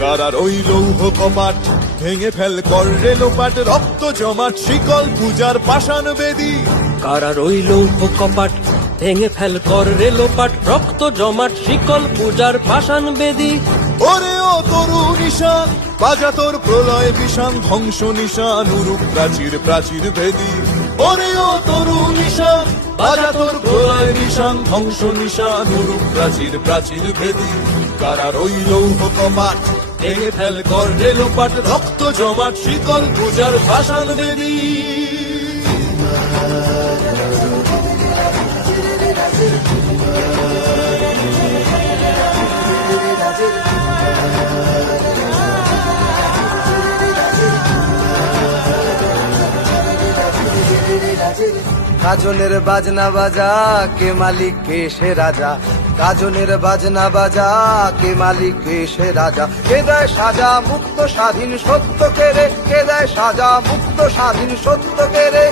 কারার ওই লৌহ কপাট ভেঙে ফেল কর রে লোপাট, রক্ত জমাট শিকল পূজার পাষাণ বেদী। কারার ওই লৌহ কপাট ভেঙে ফেল কর রে লোপাট, রক্ত জমাট শিকল পূজার পাষাণ বেদী। ওরে ও তরু নিশান বাজা তোর প্রলয় বিষান, ধ্বংস নিশান উরুপ প্রাচীর প্রাচীর ভেদী। ওরে ও তরু নিশান বাজা তোর প্রলয় নিশান, ধ্বংস নিশান উরুপ প্রাচীর প্রাচীর ভেদী। কারার ওই লৌহ কপাট ভেঙে ফেল কর রে লোপাট, রক্ত জমাট শিকল পূজার পাষাণ বেদী। কাজনের বাজনা বাজা কে মালিক কে সে রাজা, কাজনের বাজনা বাজা কে মালিক কে সে রাজা। কে দেয় সাজা মুক্ত স্বাধীন সত্য কেড়ে, কে দেয় সাজা মুক্ত স্বাধীন সত্য কেড়ে।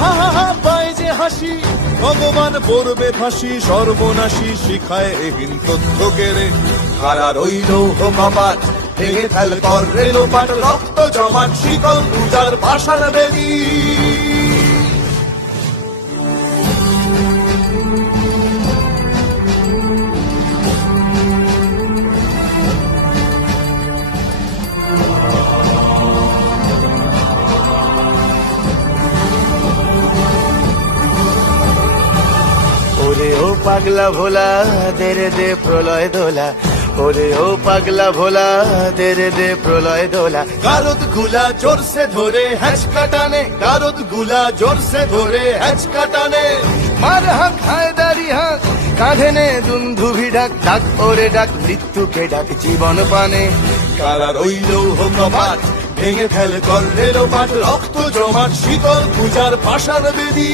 হা হা হা পায় যে হাসি ভগবান পড়বে ফাঁসি, সর্বনাশী শিখায় এহীন তথ্য কেড়ে। কারার ওই লৌহ কপাট ভেঙে ফেল কর রে লোপাট, রক্ত জমাট শিকল পূজার পাষাণ বেদী। ওরে ও পাগলা ভোলা দে রে দে প্রলয় দোলা, ওরে ও পাগলা ভোলা দে রে দে প্রলয় দোলা। গারদ গুলা জোরসে ধরে হ্যাচ কাটানে, গারদ গুলা জোরসে ধরে হ্যাচ কাটানে। মার হাক হায়দারি হাক কাঁধে নে দুন্ধুভি ডাক, ডাক ওরে ডাক মৃত্যুকে ডাক জীবন পানে। কারার ওই লৌহ কপাট ভেঙে ফেল কর রে লোপাট, রক্ত জমাট শিকল পূজার পাষাণ বেদী।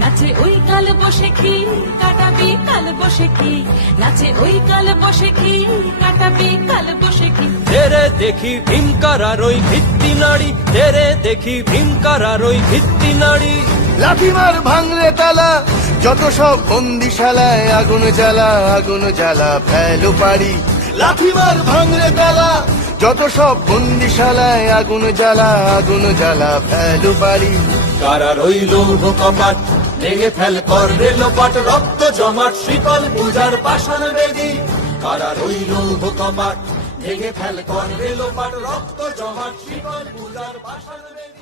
নাচে ওই কাল বসে কি কাটাবি কাল বসে কি, নাচে ওই কাল বসে কি কাটাবি কাল বসে কি। তেরে দেখি ভীমকারার ওই ভিত্তি নাড়ি, তেরে দেখি ভীমকারার ওই ভিত্তি নাড়ি। লাঠিমার ভাঙলে তালা যত সব বন্দিশালায়, আগুন জ্বালা আগুন জ্বালা ফেলো পারি। লাঠিমার ভাঙলে তালা যত সব বন্দিশালায়, আগুন জ্বালা আগুন জ্বালা ফেলো পারি। কারার ওই লৌহ কপাট ভেঙে ফেল কর রে লোপাট, রক্ত জমাট শিকল পূজার পাষাণ বেদী। কারার ওই লৌহ কপাট ভেঙে ফেল কর রে লোপাট, রক্ত জমাট শিকল পূজার পাষাণ বেদী।